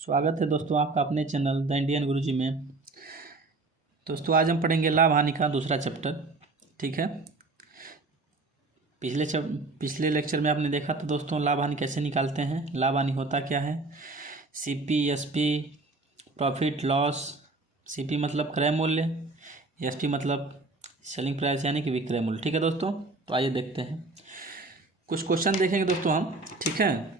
स्वागत है दोस्तों आपका अपने चैनल द इंडियन गुरुजी में। दोस्तों आज हम पढ़ेंगे लाभ हानि का दूसरा चैप्टर। ठीक है, पिछले लेक्चर में आपने देखा था दोस्तों लाभ हानि कैसे निकालते हैं, लाभ हानि होता क्या है, CP SP profit loss. CP मतलब क्रय मूल्य, एसपी मतलब सेलिंग प्राइस यानी कि विक्रय मूल्य। ठीक है दोस्तों, तो आइए देखते हैं कुछ क्वेश्चन देखेंगे दोस्तों हम। ठीक है,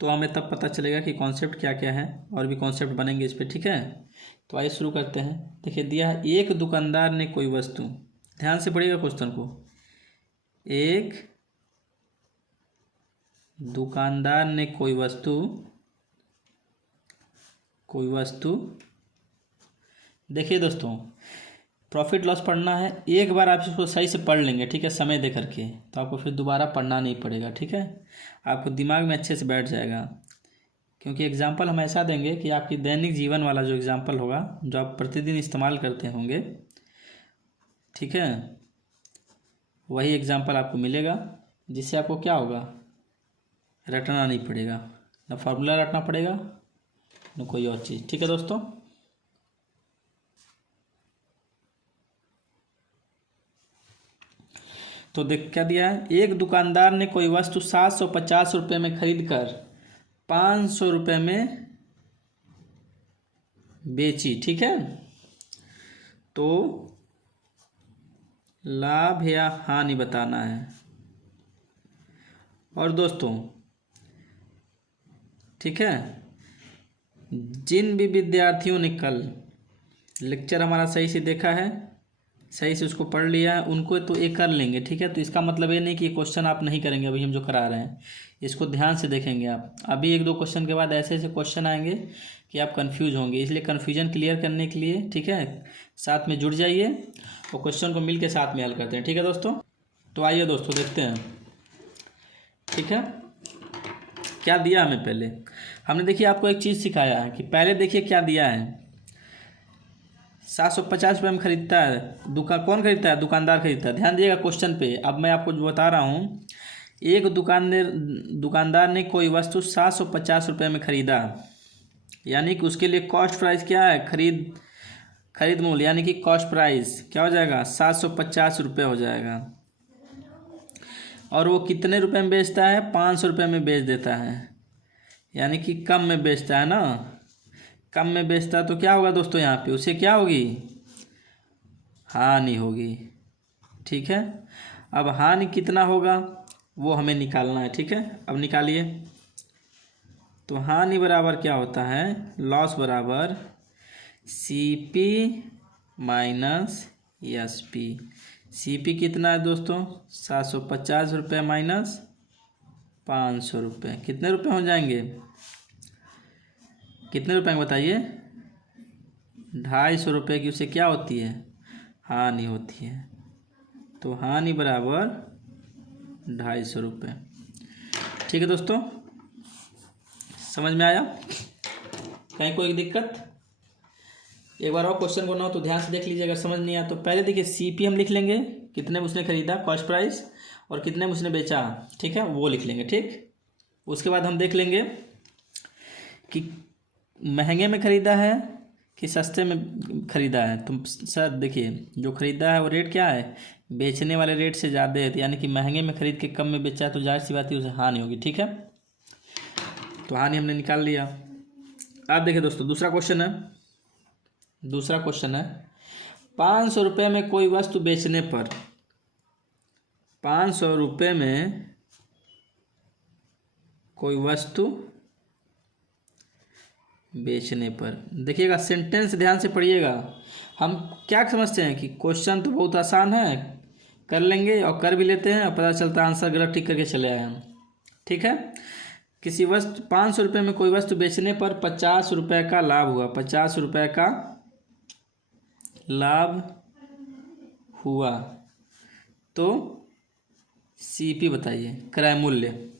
तो हमें तब पता चलेगा कि कॉन्सेप्ट क्या क्या है और भी कॉन्सेप्ट बनेंगे इस पर। ठीक है, तो आइए शुरू करते हैं। देखिए दिया है, एक दुकानदार ने कोई वस्तु, ध्यान से पढ़िएगा क्वेश्चन को। एक दुकानदार ने कोई वस्तु देखिए दोस्तों, प्रॉफिट लॉस पढ़ना है, एक बार आप इसको सही से पढ़ लेंगे, ठीक है, समय दे करके, तो आपको फिर दोबारा पढ़ना नहीं पड़ेगा। ठीक है, आपको दिमाग में अच्छे से बैठ जाएगा, क्योंकि एग्जाम्पल हम ऐसा देंगे कि आपकी दैनिक जीवन वाला जो एग्जाम्पल होगा, जो आप प्रतिदिन इस्तेमाल करते होंगे, ठीक है, वही एग्जाम्पल आपको मिलेगा, जिससे आपको क्या होगा, रटना नहीं पड़ेगा, ना फार्मूला रटना पड़ेगा ना कोई और चीज़। ठीक है दोस्तों, तो देख क्या दिया है, एक दुकानदार ने कोई वस्तु 750 रुपये में खरीद कर 500 रुपये में बेची। ठीक है, तो लाभ या हानि बताना है। और दोस्तों ठीक है, जिन भी विद्यार्थियों ने कल लेक्चर हमारा सही से देखा है, सही से उसको पढ़ लिया है, उनको तो ये कर लेंगे। ठीक है, तो इसका मतलब ये नहीं कि क्वेश्चन आप नहीं करेंगे। अभी हम जो करा रहे हैं इसको ध्यान से देखेंगे आप। अभी एक दो क्वेश्चन के बाद ऐसे ऐसे क्वेश्चन आएंगे कि आप कंफ्यूज होंगे, इसलिए कन्फ्यूजन क्लियर करने के लिए, ठीक है, साथ में जुड़ जाइए और क्वेश्चन को मिल के साथ में हल करते हैं। ठीक है दोस्तों, तो आइए दोस्तों देखते हैं। ठीक है, क्या दिया हमें, पहले हमने देखिए आपको एक चीज़ सिखाया है कि पहले देखिए क्या दिया है, 750 रुपये में खरीदता है, कौन खरीदता है, दुकानदार खरीदता है। ध्यान दिएगा क्वेश्चन पे, अब मैं आपको जो बता रहा हूँ, एक दुकानदार ने कोई वस्तु 750 रुपये में खरीदा, यानी कि उसके लिए कॉस्ट प्राइस क्या है, खरीद मूल्य, यानी कि कॉस्ट प्राइस क्या हो जाएगा, 750 रुपये हो जाएगा। और वो कितने रुपए में बेचता है, 500 रुपये में बेच देता है, यानी कि कम में बेचता है ना, कम में बेचता है, तो क्या होगा दोस्तों, यहाँ पे उसे क्या होगी, हानि होगी। ठीक है, अब हानि कितना होगा वो हमें निकालना है। ठीक है, अब निकालिए। तो हानि बराबर क्या होता है, लॉस बराबर सीपी माइनस एसपी। सीपी कितना है दोस्तों, 750 रुपये माइनस 500 रुपये, कितने रुपये हो जाएंगे, कितने रुपए बताइए, 250 रुपये की उसे क्या होती है, हानि होती है। तो हानि बराबर 250 रुपये। ठीक है दोस्तों, समझ में आया, कहीं कोई दिक्कत, एक बार और क्वेश्चन को ना हो तो ध्यान से देख लीजिए, अगर समझ नहीं आया तो पहले देखिए सीपी हम लिख लेंगे, कितने में उसने खरीदा कॉस्ट प्राइस, और कितने में उसने बेचा, ठीक है, वो लिख लेंगे। ठीक, उसके बाद हम देख लेंगे कि महंगे में ख़रीदा है कि सस्ते में ख़रीदा है। तो सर देखिए, जो ख़रीदा है वो रेट क्या है, बेचने वाले रेट से ज़्यादा है, यानी कि महंगे में ख़रीद के कम में बेचा है, तो जाहिर सी बात है उसे हानि होगी। ठीक है, तो हानि हमने निकाल लिया। अब देखिए दोस्तों दूसरा क्वेश्चन है 500 रुपये में कोई वस्तु बेचने पर, 500 रुपये में कोई वस्तु बेचने पर, देखिएगा सेंटेंस ध्यान से पढ़िएगा। हम क्या समझते हैं कि क्वेश्चन तो बहुत आसान है, कर लेंगे और कर भी लेते हैं और पता चलता है आंसर गलत टिक करके चले आए हम। ठीक है, किसी वस्तु 500 रुपये में कोई वस्तु बेचने पर 50 रुपये का लाभ हुआ, 50 रुपये का लाभ हुआ, तो सीपी बताइए, क्रय मूल्य।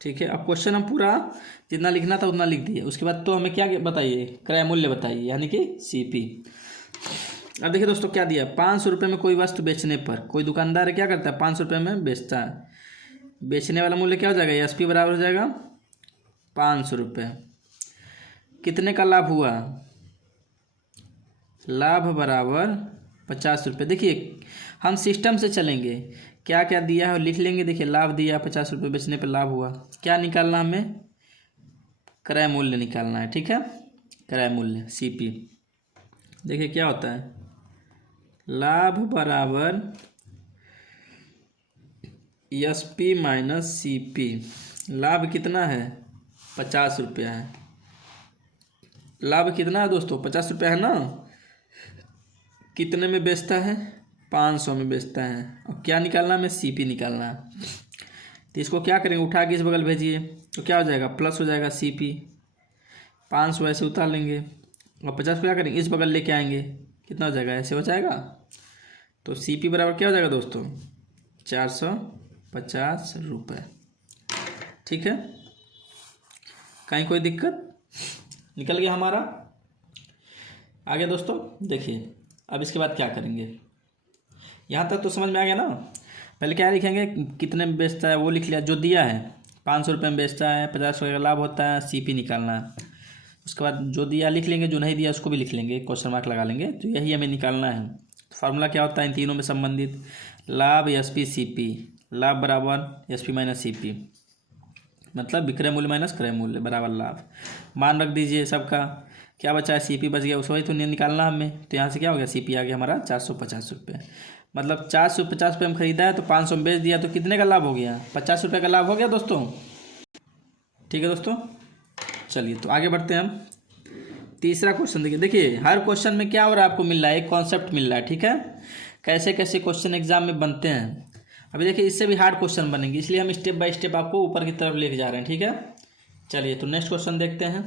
ठीक है, अब क्वेश्चन हम पूरा जितना लिखना था उतना लिख दिए, उसके बाद तो हमें क्या बताइए, क्रय मूल्य बताइए, यानी कि सीपी। अब देखिए दोस्तों क्या दिया, 500 रुपये में कोई वस्तु बेचने पर, कोई दुकानदार है क्या करता है, 500 रुपये में बेचता है, बेचने वाला मूल्य क्या हो जाएगा, एसपी बराबर हो जाएगा 500 रुपये। कितने का लाभ हुआ? लाभ बराबर 50 रुपये। देखिए हम सिस्टम से चलेंगे, क्या क्या दिया है लिख लेंगे। देखिए लाभ दिया 50 रुपये, बेचने पर लाभ हुआ। क्या निकालना हमें? क्रय मूल्य निकालना है। ठीक है, क्रय मूल्य CP। देखिए क्या होता है, लाभ बराबर SP माइनस CP। लाभ कितना है? 50 रुपया है। लाभ कितना है दोस्तों? 50 रुपया है ना। कितने में बेचता है? 500 में बेचता है। और क्या निकालना है? हमें CP निकालना है। तो इसको क्या करेंगे, उठा के इस बगल भेजिए तो क्या हो जाएगा? प्लस हो जाएगा CP। 500 ऐसे उतार लेंगे और 50 को क्या करेंगे, इस बगल लेके आएंगे। कितना हो जाएगा? ऐसे हो जाएगा। तो CP बराबर क्या हो जाएगा दोस्तों? 450 रुपये। ठीक है, कहीं कोई दिक्कत? निकल गया हमारा। आगे दोस्तों देखिए, अब इसके बाद क्या करेंगे, यहाँ तक तो समझ में आ गया ना। पहले क्या लिखेंगे, कितने में बेचता है वो लिख लिया, जो दिया है 500 रुपये में बेचता है, 50 रुपये का लाभ होता है, CP निकालना है। उसके बाद जो दिया लिख लेंगे, जो नहीं दिया उसको भी लिख लेंगे, क्वेश्चन मार्क लगा लेंगे। तो यही हमें निकालना है। फार्मूला क्या होता है इन तीनों में संबंधित? लाभ SP CP। लाभ बराबर SP माइनस CP, मतलब विक्रय मूल्य माइनस क्रय मूल्य बराबर लाभ। मान रख दीजिए सबका। क्या बचा है? CP बच गया, उसको ही तो निकालना हमें। तो यहाँ से क्या हो गया? CP आ गया हमारा 450 रुपये। मतलब 450 रुपये में खरीदा है तो 500 में बेच दिया, तो कितने का लाभ हो गया? 50 रुपये का लाभ हो गया दोस्तों। ठीक है दोस्तों, चलिए तो आगे बढ़ते हैं हम। तीसरा क्वेश्चन देखिए। देखिए हर क्वेश्चन में क्या हो रहा है, आपको मिल रहा है एक कॉन्सेप्ट मिल रहा है। ठीक है, कैसे कैसे क्वेश्चन एग्जाम में बनते हैं। अभी देखिए इससे भी हार्ड क्वेश्चन बनेंगे, इसलिए हम स्टेप बाय स्टेप आपको ऊपर की तरफ लेके जा रहे हैं। ठीक है, चलिए तो नेक्स्ट क्वेश्चन देखते हैं।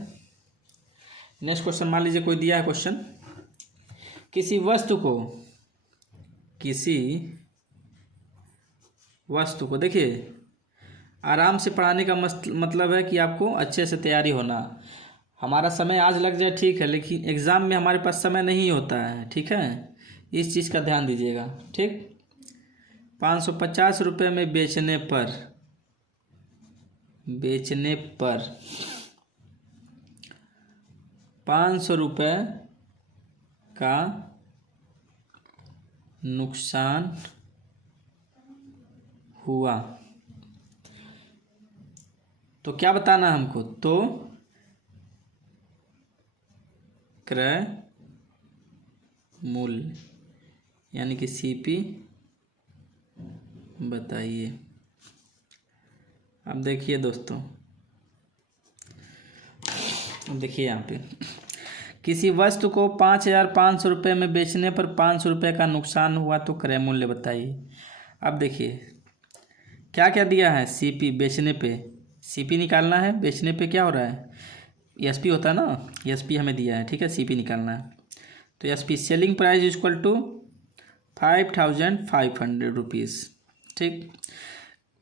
नेक्स्ट क्वेश्चन मान लीजिए कोई दिया है क्वेश्चन, किसी वस्तु को देखिए आराम से पढ़ाने का मतलब है कि आपको अच्छे से तैयारी होना। हमारा समय आज लग जाए ठीक है, लेकिन एग्ज़ाम में हमारे पास समय नहीं होता है। ठीक है, इस चीज़ का ध्यान दीजिएगा। ठीक, 550 रुपये में बेचने पर 500 रुपये का नुकसान हुआ, तो क्या बताना है हमको? तो क्रय मूल्य यानी कि CP बताइए। अब देखिए दोस्तों, देखिए यहाँ पे किसी वस्तु को 5500 रुपये में बेचने पर 500 रुपये का नुकसान हुआ, तो क्रय मूल्य बताइए। अब देखिए क्या क्या दिया है, CP बेचने पे CP निकालना है। बेचने पे क्या हो रहा है? SP होता है ना, SP हमें दिया है। ठीक है, CP निकालना है। तो SP selling price equal to 5500 rupees. ठीक,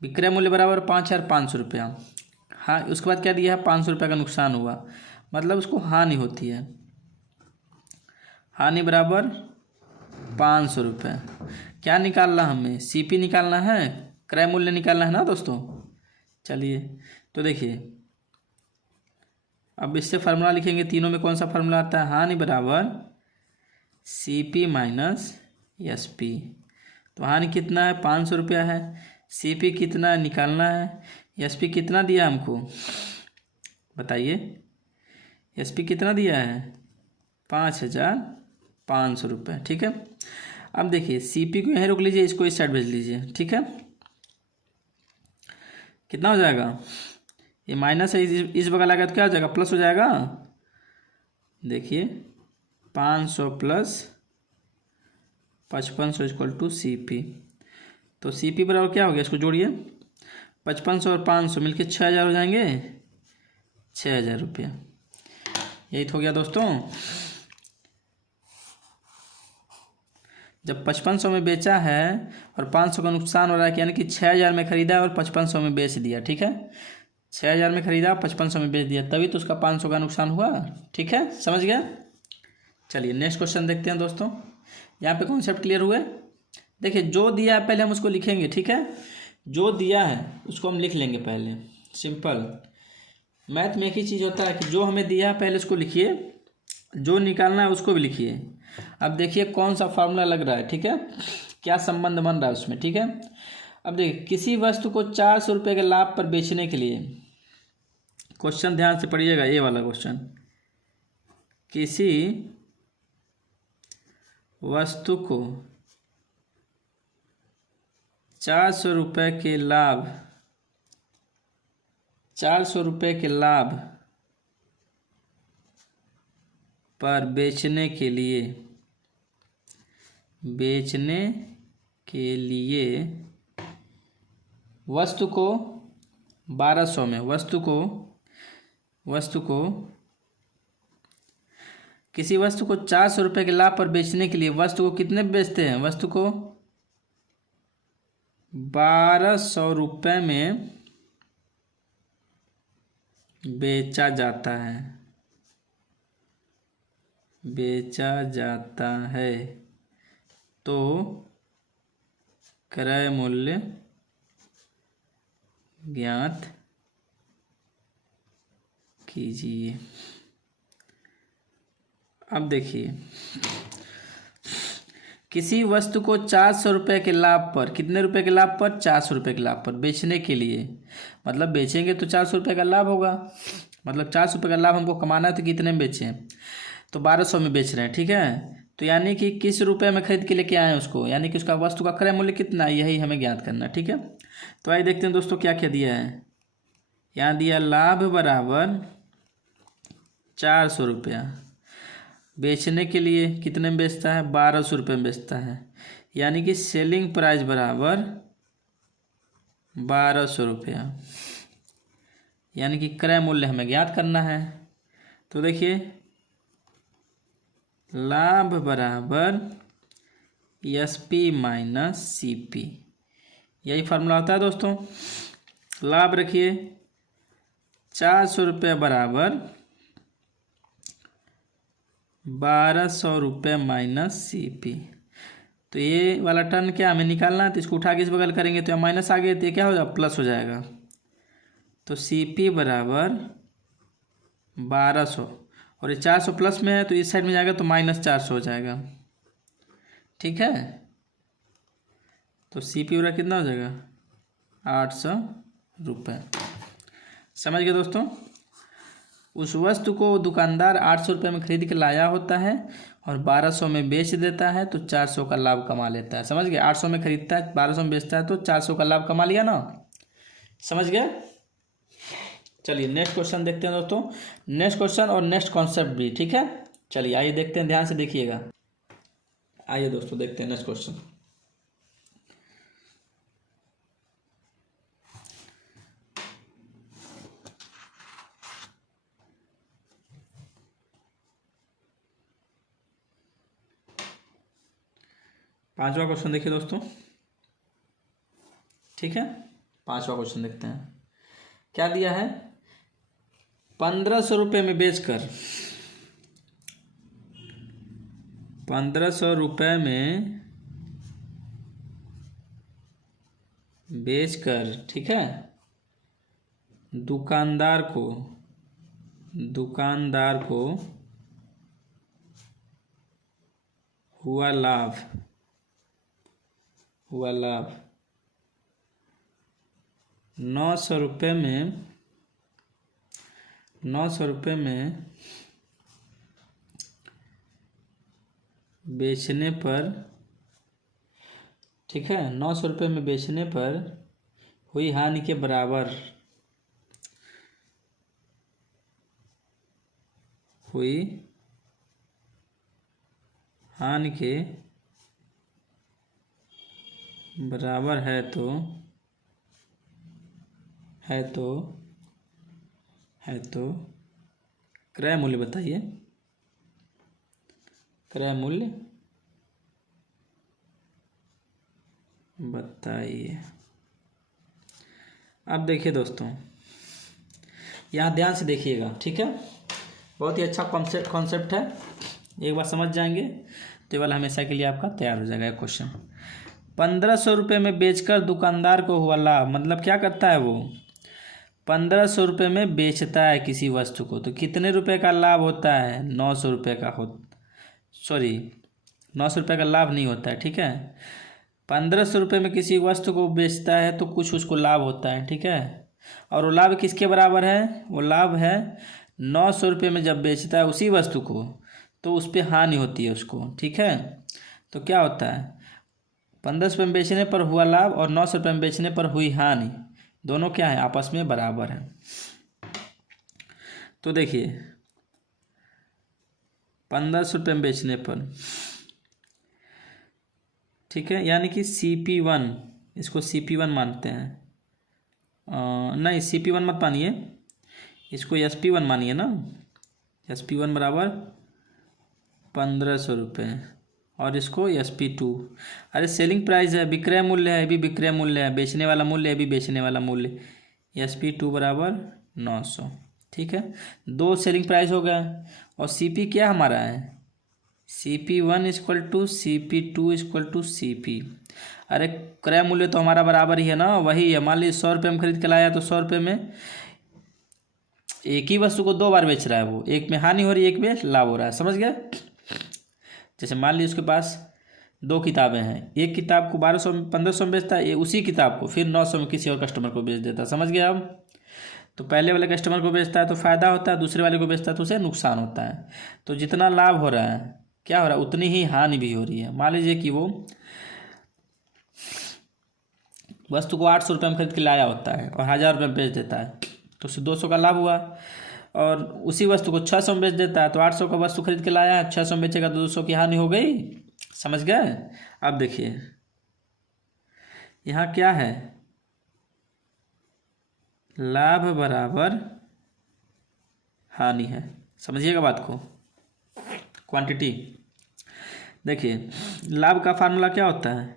विक्रय मूल्य बराबर 5500 रुपया। हाँ, उसके बाद क्या दिया है? 500 रुपये का नुकसान हुआ, मतलब उसको हानि होती है। हानि बराबर 500 रुपये। क्या निकालना हमें? CP निकालना है, क्रय मूल्य निकालना है ना दोस्तों। चलिए तो देखिए, अब इससे फार्मूला लिखेंगे। तीनों में कौन सा फार्मूला आता है? हानि बराबर CP माइनस SP। तो हानि कितना है? 500 रुपया है। CP कितना निकालना है? SP कितना दिया हमको बताइए? SP कितना दिया है? 5500 रुपये। ठीक है, अब देखिए CP को यहीं रोक लीजिए, इसको इस साइड भेज लीजिए। ठीक है, कितना हो जाएगा? ये माइनस है, इस बगल आ गया तो क्या हो जाएगा? प्लस हो जाएगा। देखिए 500 प्लस 5500 इक्वल टू CP। तो CP बराबर क्या हो गया? इसको जोड़िए, 5500 और 500 मिलके 6000 हो जाएंगे। 6000 रुपया, यही तो हो गया दोस्तों। जब 5500 में बेचा है और 500 का नुकसान हो रहा है, यानी कि 6000 में खरीदा और 5500 में बेच दिया। ठीक है, 6000 में खरीदा 5500 में बेच दिया, तभी तो उसका 500 का नुकसान हुआ। ठीक है, समझ गया। चलिए नेक्स्ट क्वेश्चन देखते हैं दोस्तों। यहाँ पे कॉन्सेप्ट क्लियर हुए। देखिए जो दिया है पहले हम उसको लिखेंगे। ठीक है, जो दिया है उसको हम लिख लेंगे पहले, सिंपल। मैथ में एक ही चीज़ होता है कि जो हमें दिया है पहले उसको लिखिए, जो निकालना है उसको भी लिखिए। अब देखिए कौन सा फार्मूला लग रहा है, ठीक है, क्या संबंध बन रहा है उसमें, ठीक है। अब देखिए किसी वस्तु को 400 रुपये के लाभ पर बेचने के लिए, क्वेश्चन ध्यान से पढ़िएगा, ये वाला क्वेश्चन, किसी वस्तु को 400 रुपये के लाभ, 400 रुपये के लाभ पर बेचने के लिए वस्तु को 1200 में, किसी वस्तु को 400 रुपये के लाभ पर बेचने के लिए वस्तु को कितने बेचते हैं, वस्तु को 1200 रुपये में बेचा जाता है, तो क्रय मूल्य ज्ञात कीजिए। अब देखिए किसी वस्तु को 400 रुपये के लाभ पर, कितने रुपए के लाभ पर, 400 रुपये के लाभ पर बेचने के लिए, मतलब बेचेंगे तो 400 रुपये का लाभ होगा, मतलब 400 रुपये का लाभ हमको कमाना है तो कितने में बेचें, तो 1200 में बेच रहे हैं, ठीक है। तो यानी कि किस रुपए में खरीद के लेके आए उसको, यानी कि उसका वस्तु का क्रय मूल्य कितना है, यही हमें ज्ञात करना है, ठीक है। तो आइए देखते हैं दोस्तों क्या क्या दिया है। यहाँ दिया लाभ बराबर 400 रुपया, बेचने के लिए कितने में बेचता है, 1200 रुपये में बेचता है, यानी कि सेलिंग प्राइस बराबर 1200 रुपया, यानी कि क्रय मूल्य हमें ज्ञात करना है। तो देखिए लाभ बराबर SP माइनस CP, यही फार्मूला होता है दोस्तों। लाभ रखिए 400 रुपये बराबर 1200 रुपये माइनस CP। तो ये वाला टर्न क्या हमें निकालना है, तो इसको उठा के इस बगल करेंगे तो माइनस आ गए, तो ये क्या हो जाएगा, प्लस हो जाएगा। तो CP बराबर 1200, और ये 400 प्लस में है तो इस साइड में जाएगा तो -400 हो जाएगा, ठीक है। तो CP बराबर कितना हो जाएगा, 800 रुपये। समझ गए दोस्तों। उस वस्तु को दुकानदार 800 रुपये में खरीद के लाया होता है और 1200 में बेच देता है, तो 400 का लाभ कमा लेता है। समझ गए, 800 में खरीदता है, 1200 में बेचता है, तो 400 का लाभ कमा लिया ना, समझ गए। चलिए नेक्स्ट क्वेश्चन देखते हैं दोस्तों, नेक्स्ट क्वेश्चन और नेक्स्ट कॉन्सेप्ट भी, ठीक है। चलिए आइए देखते हैं, ध्यान से देखिएगा। आइए दोस्तों देखते हैं नेक्स्ट क्वेश्चन। पांचवा क्वेश्चन देखिए दोस्तों, ठीक है। पांचवा क्वेश्चन देखते हैं क्या दिया है। 1500 रुपये में बेचकर, 1500 रुपये में बेचकर, ठीक है, दुकानदार को हुआ लाभ 900 रुपये में बेचने पर, ठीक है, 900 रुपये में बेचने पर हुई हानि के बराबर, हुई हानि के बराबर है तो क्रय मूल्य बताइए, क्रय मूल्य बताइए। अब देखिए दोस्तों, यहाँ ध्यान से देखिएगा, ठीक है, बहुत ही अच्छा कॉन्सेप्ट है, एक बार समझ जाएंगे तो ये वाला हमेशा के लिए आपका तैयार हो जाएगा क्वेश्चन। 1500 रुपये में बेचकर दुकानदार को हुआ लाभ, मतलब क्या करता है वो, 1500 रुपये में बेचता है किसी वस्तु को, तो कितने रुपए का लाभ होता है? 900 रुपये का सॉरी 900 रुपये का लाभ नहीं होता है, ठीक है। 1500 रुपये में किसी वस्तु को बेचता है तो कुछ उसको लाभ होता है, ठीक है। और वो लाभ किसके बराबर है? वो लाभ है 900 रुपये में जब बेचता है उसी वस्तु को तो उस पर हानि होती है उसको, ठीक है। तो क्या होता है? 1500 रुपये में बेचने पर हुआ लाभ और 900 रुपये में बेचने पर हुई हानि, दोनों क्या है? आपस में बराबर हैं। तो देखिए 1500 रुपये में बेचने पर, ठीक है, यानी कि CP1, इसको CP1 मानते हैं। नहीं CP1 मत मानिए, इसको SP1 मानिए ना। SP1 बराबर 1500 रुपये और इसको SP2। अरे सेलिंग प्राइस है, विक्रय मूल्य है, ये भी विक्रय मूल्य है, बेचने वाला मूल्य है, ये भी बेचने वाला मूल्य। SP2 बराबर 900, ठीक है। दो सेलिंग प्राइस हो गया और CP क्या हमारा है? CP1 equal to CP2 equal to CP। अरे क्रय मूल्य तो हमारा बराबर ही है ना, वही है। मान लीजिए 100 रुपये में खरीद के लाया तो 100 रुपये में एक ही वस्तु को 2 बार बेच रहा है, वो एक में हानि हो रही है, एक में लाभ हो रहा है, समझ गया। जैसे मान लीजिए उसके पास 2 किताबें हैं, एक किताब को 1200 में 1500 में बेचता है, उसी किताब को फिर 900 में किसी और कस्टमर को बेच देता है, समझ गया। अब तो पहले वाले कस्टमर को बेचता है तो फ़ायदा होता है, दूसरे वाले को बेचता है तो उसे नुकसान होता है। तो जितना लाभ हो रहा है क्या हो रहा है, उतनी ही हानि भी हो रही है। मान लीजिए कि वो वस्तु को 800 रुपये में खरीद के लाया होता है और 1000 रुपये में बेच देता है तो उससे 200 का लाभ हुआ। और उसी वस्तु को 600 में बेच देता है तो 800 का वस्तु खरीद के लाया है, 600 में बेचेगा तो 200 की हानि हो गई, समझ गए। अब देखिए यहाँ क्या है, लाभ बराबर हानि है, समझिएगा बात को। क्वांटिटी देखिए, लाभ का फार्मूला क्या होता है?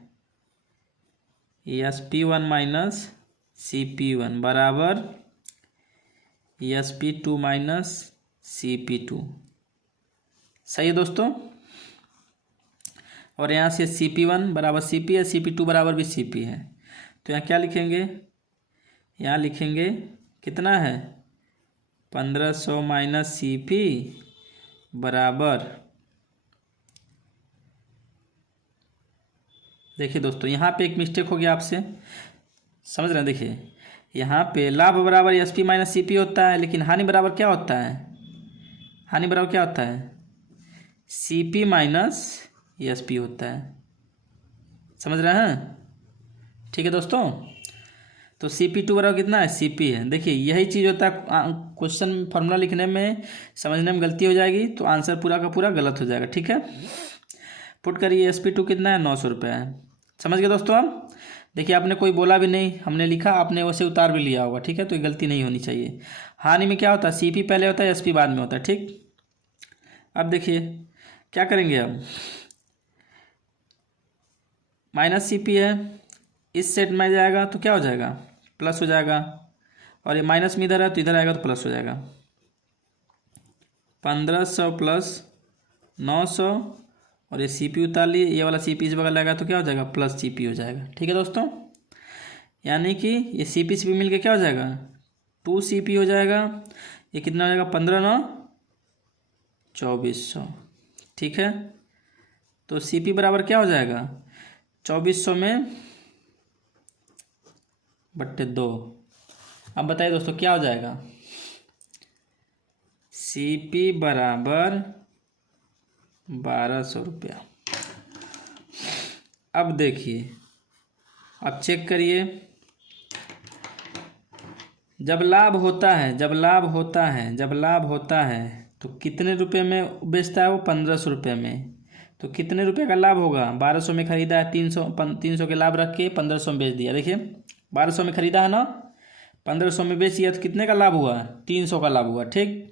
SP1 माइनस CP1 बराबर SP2 माइनस CP2, सही है दोस्तों। और यहाँ से CP1 बराबर CP है, CP2 बराबर भी CP है, तो यहाँ क्या लिखेंगे? यहाँ लिखेंगे कितना है? 1500 माइनस CP बराबर, देखिए दोस्तों यहाँ पे एक मिस्टेक हो गया, आपसे समझ रहे हैं। देखिए यहाँ पे लाभ बराबर SP माइनस CP होता है, लेकिन हानि बराबर क्या होता है? हानि बराबर क्या होता है? CP माइनस SP होता है, समझ रहे हैं, ठीक है दोस्तों। तो CP2 बराबर कितना है? CP है। देखिए यही चीज़ होता है, क्वेश्चन फार्मूला लिखने में समझने में गलती हो जाएगी तो आंसर पूरा का पूरा गलत हो जाएगा, ठीक है। पुट करिए, SP2 कितना है? 900 रुपये है, समझ गए दोस्तों। आप देखिए आपने कोई बोला भी नहीं, हमने लिखा, आपने वैसे उतार भी लिया होगा, ठीक है। तो ये गलती नहीं होनी चाहिए। हानि में क्या होता है? CP पहले होता है, SP बाद में होता है, ठीक। अब देखिए क्या करेंगे, अब माइनस CP है, इस सेट में जाएगा तो क्या हो जाएगा? प्लस हो जाएगा, और ये माइनस में इधर है तो इधर आएगा तो प्लस हो जाएगा। 1500 प्लस 900 और ये CP उतार लिए, ये वाला CP इस बगल आएगा तो क्या हो जाएगा? प्लस CP हो जाएगा, ठीक है दोस्तों। यानी कि ये CP मिल के क्या हो जाएगा? 2CP हो जाएगा। ये कितना हो जाएगा? 15 9 2400, ठीक है। तो CP बराबर क्या हो जाएगा? 2400 में बट्टे 2। अब बताइए दोस्तों क्या हो जाएगा? CP बराबर 1200 रुपया। अब देखिए, अब चेक करिए, जब लाभ होता है तो कितने रुपए में बेचता है वो? 1500 रुपये में। तो कितने रुपए का लाभ होगा? 1200 में खरीदा है, 300 के लाभ रख के 1500 में बेच दिया। देखिए 1200 में खरीदा है ना, 1500 में बेच दिया तो कितने का लाभ हुआ? 300 का लाभ हुआ, ठीक।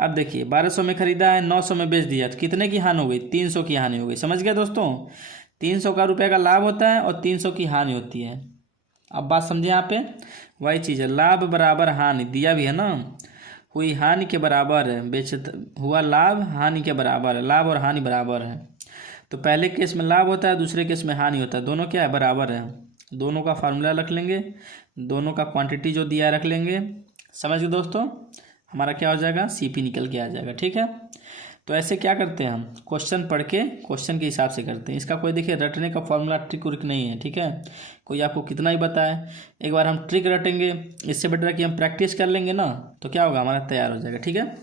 अब देखिए 1200 में खरीदा है, 900 में बेच दिया तो कितने की हानि हो गई? 300 की हानि हो गई, समझ गए दोस्तों। 300 का रुपये का लाभ होता है और 300 की हानि होती है। अब बात समझे यहाँ पे, वही चीज़ है, लाभ बराबर हानि दिया भी है ना, हुई हानि के बराबर है, हुआ लाभ हानि के बराबर है, लाभ और हानि बराबर है। तो पहले केस में लाभ होता है, दूसरे केस में हानि होता है, दोनों क्या है? बराबर है। दोनों का फार्मूला रख लेंगे, दोनों का क्वांटिटी जो दिया रख लेंगे, समझ गए दोस्तों, हमारा क्या हो जाएगा, CP निकल के आ जाएगा। ठीक है, तो ऐसे क्या करते हैं हम, क्वेश्चन पढ़ के क्वेश्चन के हिसाब से करते हैं। इसका कोई देखिए रटने का फॉर्मूला ट्रिक उरिक नहीं है। ठीक है, कोई आपको कितना ही बताए, एक बार हम ट्रिक रटेंगे, इससे बेटर है कि हम प्रैक्टिस कर लेंगे ना, तो क्या होगा, हमारा तैयार हो जाएगा। ठीक है,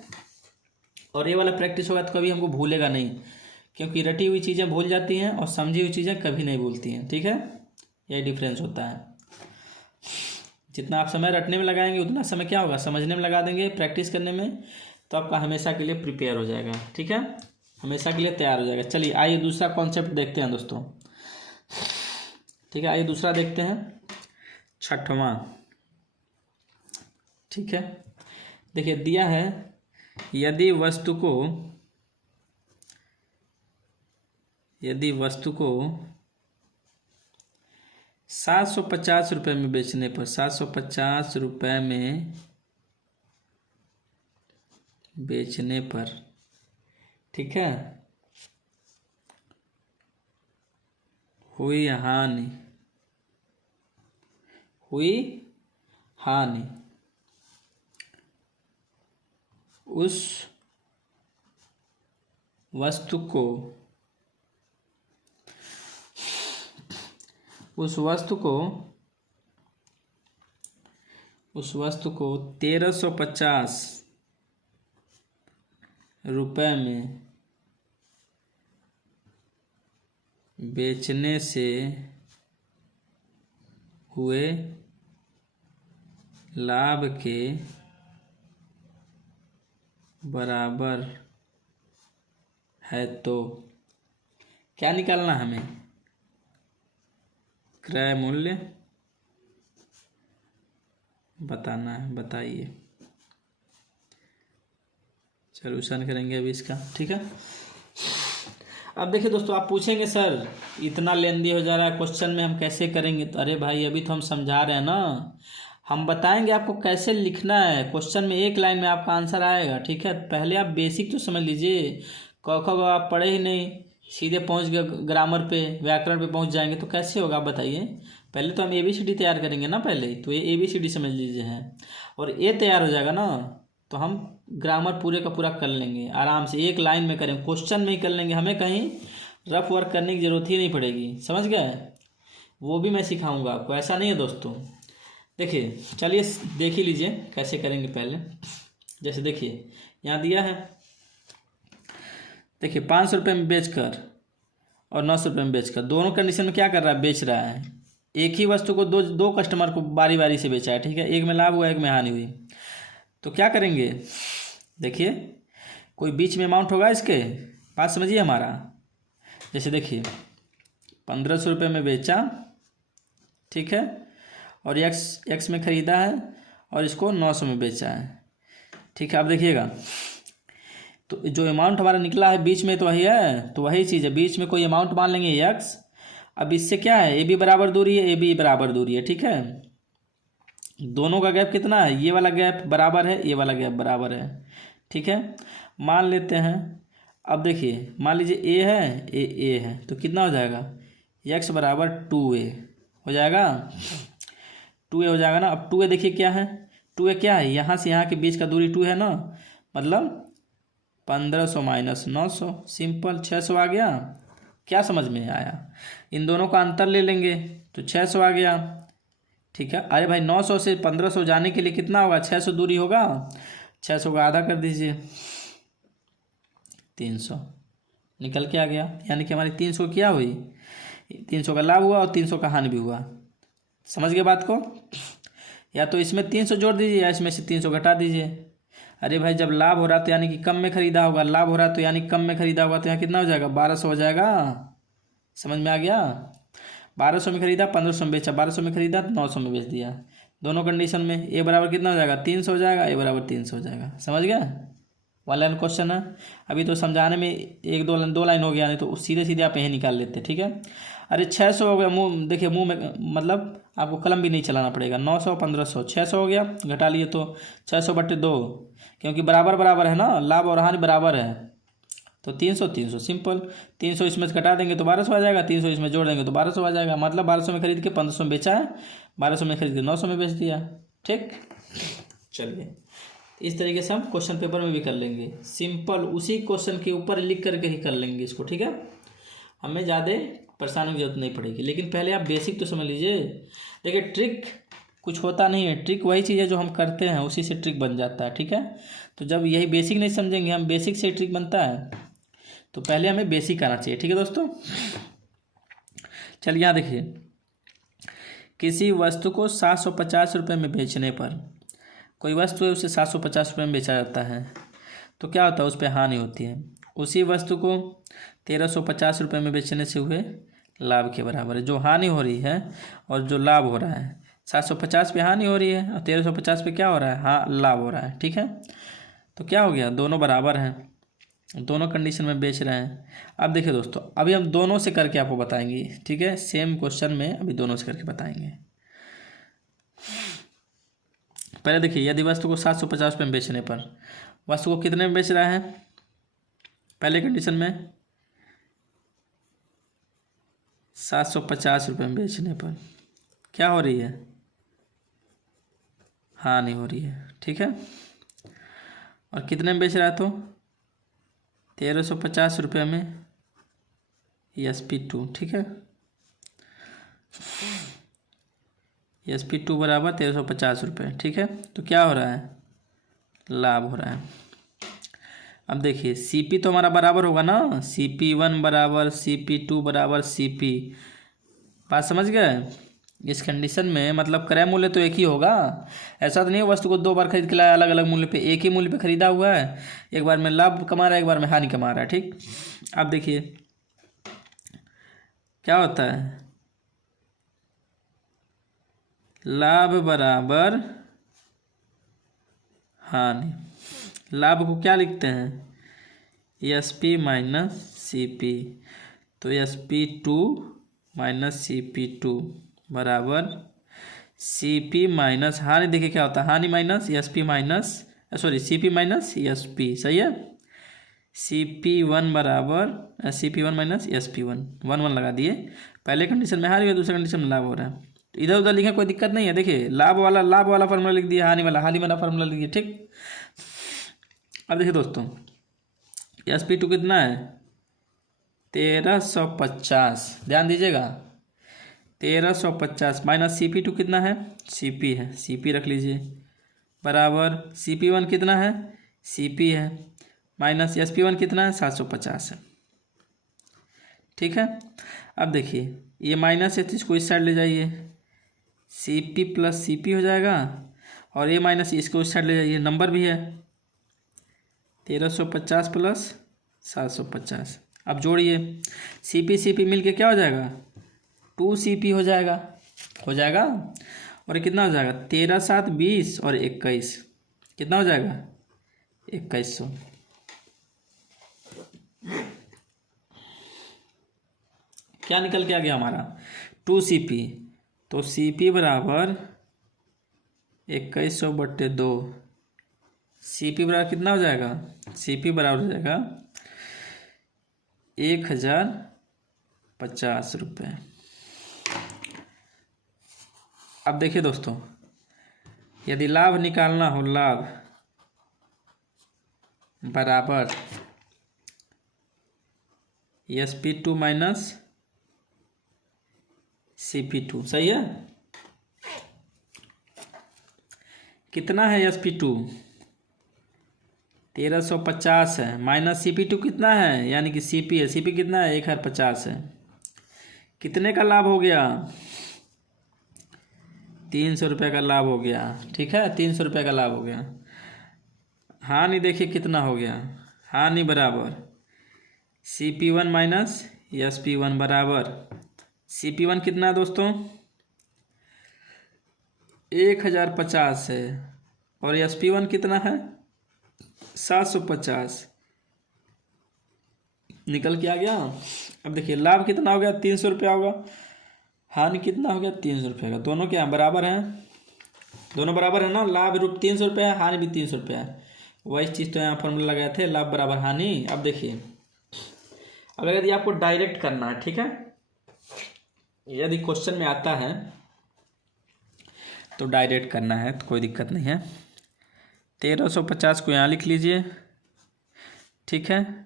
और ये वाला प्रैक्टिस होगा तो कभी हमको भूलेगा नहीं, क्योंकि रटी हुई चीज़ें भूल जाती हैं और समझी हुई चीज़ें कभी नहीं भूलती हैं। ठीक है, यही डिफरेंस होता है। जितना आप समय रटने में लगाएंगे उतना समय क्या होगा, समझने में लगा देंगे, प्रैक्टिस करने में, तो आपका हमेशा के लिए प्रिपेयर हो जाएगा। ठीक है, हमेशा के लिए तैयार हो जाएगा। चलिए आइए दूसरा कॉन्सेप्ट देखते हैं दोस्तों। ठीक है, आइए दूसरा देखते हैं, छठवां। ठीक है, देखिए दिया है, यदि वस्तु को 750 रुपये में बेचने पर, 750 रुपये में बेचने पर, ठीक है, हुई हानि उस वस्तु को 1350 रुपये में बेचने से हुए लाभ के बराबर है, तो क्या निकालना हमें, क्रय मूल्य बताना है। बताइए, सॉल्यूशन करेंगे अभी इसका। ठीक है, अब देखिए दोस्तों, आप पूछेंगे सर इतना लेंदी हो जा रहा है क्वेश्चन में, हम कैसे करेंगे। तो अरे भाई अभी तो हम समझा रहे हैं ना, हम बताएंगे आपको कैसे लिखना है। क्वेश्चन में एक लाइन में आपका आंसर आएगा। ठीक है, पहले आप बेसिक तो समझ लीजिए। क ख ग आप पढ़े ही नहीं, सीधे पहुंच गए ग्रामर पे, व्याकरण पे पहुंच जाएंगे, तो कैसे होगा आप बताइए। पहले तो हम ABCD तैयार करेंगे ना, पहले तो ये ABCD समझ लीजिए है, और ये तैयार हो जाएगा ना, तो हम ग्रामर पूरे का पूरा कर लेंगे आराम से, एक लाइन में करेंगे, क्वेश्चन में ही कर लेंगे, हमें कहीं रफ वर्क करने की ज़रूरत ही नहीं पड़ेगी। समझ गए, वो भी मैं सिखाऊंगा आपको, ऐसा नहीं है दोस्तों। देखिए चलिए देख ही लीजिए कैसे करेंगे। पहले जैसे देखिए यहाँ दिया है, देखिए 500 रुपये में बेचकर और 900 रुपये में बेचकर, दोनों कंडीशन में क्या कर रहा है, बेच रहा है। एक ही वस्तु को दो कस्टमर को बारी बारी से बेचा है। ठीक है, एक में लाभ हुआ, एक में हानि हुई। तो क्या करेंगे, देखिए कोई बीच में अमाउंट होगा इसके, बात समझिए हमारा। जैसे देखिए 1500 रुपये में बेचा, ठीक है, और एक्स में ख़रीदा है और इसको 900 में बेचा है। ठीक है, अब देखिएगा तो जो अमाउंट हमारा निकला है बीच में तो वही है, तो वही चीज़ है, बीच में कोई अमाउंट मान लेंगे एक्स। अब इससे क्या है, AB बराबर दूरी है, AB बराबर दूरी है। ठीक है, दोनों का गैप कितना है, ये वाला गैप बराबर है, ये वाला गैप बराबर है। ठीक है, मान लेते हैं, अब देखिए मान लीजिए A है, A है, तो कितना हो जाएगा, x बराबर 2a हो जाएगा, 2a हो जाएगा ना। अब 2a देखिए क्या है, 2a क्या है, यहाँ से यहाँ के बीच का दूरी 2 है ना, मतलब 1500 माइनस 900, सिंपल 600 आ गया। क्या समझ में आया, इन दोनों का अंतर ले लेंगे तो 600 आ गया। ठीक है, अरे भाई 900 से 1500 जाने के लिए कितना होगा, 600 दूरी होगा, 600 का आधा कर दीजिए, 300 निकल के आ गया। यानी कि हमारी 300 क्या हुई, 300 का लाभ हुआ और 300 का हानि भी हुआ। समझ गए बात को, या तो इसमें 300 जोड़ दीजिए या इसमें से 300 घटा दीजिए। अरे भाई जब लाभ हो रहा तो यानी कि कम में खरीदा होगा, लाभ हो रहा तो यानी कम में खरीदा होगा, तो यहाँ कितना हो जाएगा, 1200 हो जाएगा। समझ में आ गया, 1200 में खरीदा, 1500 में बेचा, 1200 में खरीदा, 900 में बेच दिया। दोनों कंडीशन में ए बराबर कितना हो जाएगा, 300 हो जाएगा, ए बराबर 300 हो जाएगा। समझ गया, वन लाइन क्वेश्चन है। अभी तो समझाने में एक दो लाइन हो गया, नहीं तो सीधे सीधे आप यही निकाल लेते। ठीक है, अरे 600 हो गया, मुँह देखिए, मुँह में मतलब आपको कलम भी नहीं चलाना पड़ेगा। 900 1500 600 हो गया, घटा लिए तो 600/2, क्योंकि बराबर बराबर है ना, लाभ और हानि बराबर है, तो 300 300 सिंपल। 300 इसमें से घटा देंगे तो 1200 आ जाएगा, 300 इसमें जोड़ देंगे तो 1200 आ जाएगा। मतलब 1200 में खरीद के 1500 में बेचा है, 1200 में खरीद के 900 में बेच दिया। ठीक, चलिए इस तरीके से हम क्वेश्चन पेपर में भी कर लेंगे, सिंपल उसी क्वेश्चन के ऊपर लिख करके ही कर लेंगे इसको, ठीक है। हमें ज़्यादा परेशान होने की जरूरत नहीं पड़ेगी, लेकिन पहले आप बेसिक तो समझ लीजिए। देखिए ट्रिक कुछ होता नहीं है, ट्रिक वही चीज़ है जो हम करते हैं उसी से ट्रिक बन जाता है, ठीक है। तो जब यही बेसिक नहीं समझेंगे हम, बेसिक से ट्रिक बनता है, तो पहले हमें बेसिक आना चाहिए, ठीक है दोस्तों। चलिए यहाँ देखिए, किसी वस्तु को 750 रुपये में बेचने पर, कोई वस्तु है उसे 750 रुपये में बेचा जाता है, तो क्या होता है, उस पर हानि होती है। उसी वस्तु को 1350 रुपये में बेचने से हुए लाभ के बराबर है। जो हानि हो रही है और जो लाभ हो रहा है, 750 पे हानि हो रही है और 1350 पे क्या हो रहा है, हाँ लाभ हो रहा है, ठीक है। तो क्या हो गया, दोनों बराबर हैं, दोनों कंडीशन में बेच रहे हैं। अब देखिए दोस्तों, अभी हम दोनों से करके आपको बताएंगे, ठीक है। सेम क्वेश्चन में अभी दोनों से करके बताएंगे। पहले देखिए, यदि वस्तु को 750 रुपये में बेचने पर, वस्तु को कितने में बेच रहा है, पहले कंडीशन में 750 रुपये में बेचने पर क्या हो रही है, हानि हो रही है, ठीक है। और कितने में बेच रहा है, तो 1350 रुपये में SP2, ठीक है। SP2 बराबर 1350 रुपये, ठीक है। तो क्या हो रहा है, लाभ हो रहा है। अब देखिए CP तो हमारा बराबर होगा ना, CP1 बराबर CP2 बराबर CP, बात समझ गए। इस कंडीशन में मतलब क्रय मूल्य तो एक ही होगा, ऐसा तो नहीं है वस्तु को दो बार खरीद के लाया अलग अलग मूल्य पे, एक ही मूल्य पे खरीदा हुआ है, एक बार में लाभ कमा रहा है, एक बार में हानि कमा रहा है, ठीक। अब देखिए क्या होता है, लाभ बराबर हानि। लाभ को क्या लिखते हैं, SP माइनस CP, तो SP2 माइनस CP2 बराबर CP माइनस हानि। देखिए क्या होता है, हानि minus SP minus CP minus SP, सही है। CP1 बराबर CP1 माइनस SP1, 1 1 लगा दिए। पहले कंडीशन में हानि है, दूसरे कंडीशन में लाभ हो रहा है, तो इधर उधर लिखे कोई दिक्कत नहीं है। देखिए लाभ वाला फार्मूला लिख दिया, हानि वाला फार्मूला लिख दिया, ठीक। अब देखिए दोस्तों, SP2 कितना है, 1350, ध्यान दीजिएगा, 1350 माइनस CP2 कितना है, CP है, CP रख लीजिए, बराबर CP1 कितना है, CP है, माइनस SP1 कितना है, 750 है, ठीक है। अब देखिए ये माइनस है तो इसको इस साइड ले जाइए, CP प्लस CP हो जाएगा, और ये माइनस इसको इस साइड ले जाइए, नंबर भी है 1350 प्लस 750। अब जोड़िए, CP मिल के क्या हो जाएगा, 2CP हो जाएगा, और कितना हो जाएगा, 13 7 20 और 21, कितना हो जाएगा, 2100। क्या निकल के आ गया हमारा, 2CP, तो CP बराबर 2100/2, CP बराबर कितना हो जाएगा, CP बराबर हो जाएगा 1050 रुपये। अब देखिए दोस्तों, यदि लाभ निकालना हो, लाभ बराबर SP2 माइनस CP2, सही है। कितना है SP2, 1350 है, माइनस CP2 कितना है, यानी कि CP है, CP कितना है, 1050 है। कितने का लाभ हो गया, 300 रुपये का लाभ हो गया, ठीक है, 300 रुपये का लाभ हो गया। हानि देखिए कितना हो गया, हानि बराबर CP1 माइनस SP1 बराबर, CP1 कितना है दोस्तों, 1050 है, और SP1 कितना है, 750, निकल के आ गया। अब देखिए लाभ कितना हो गया, 300 रुपया होगा, हानि कितना हो गया, 300 रुपये का, दोनों क्या बराबर हैं, दोनों बराबर है ना, लाभ रूप 300 रुपये है, हानि भी 300 रुपये है, वही चीज़ तो यहाँ फॉर्मूला लगाए थे, लाभ बराबर हानि। अब देखिए अगर यदि आपको डायरेक्ट करना है, ठीक है, यदि क्वेश्चन में आता है तो डायरेक्ट करना है तो कोई दिक्कत नहीं है। 1350 को यहाँ लिख लीजिए, ठीक है,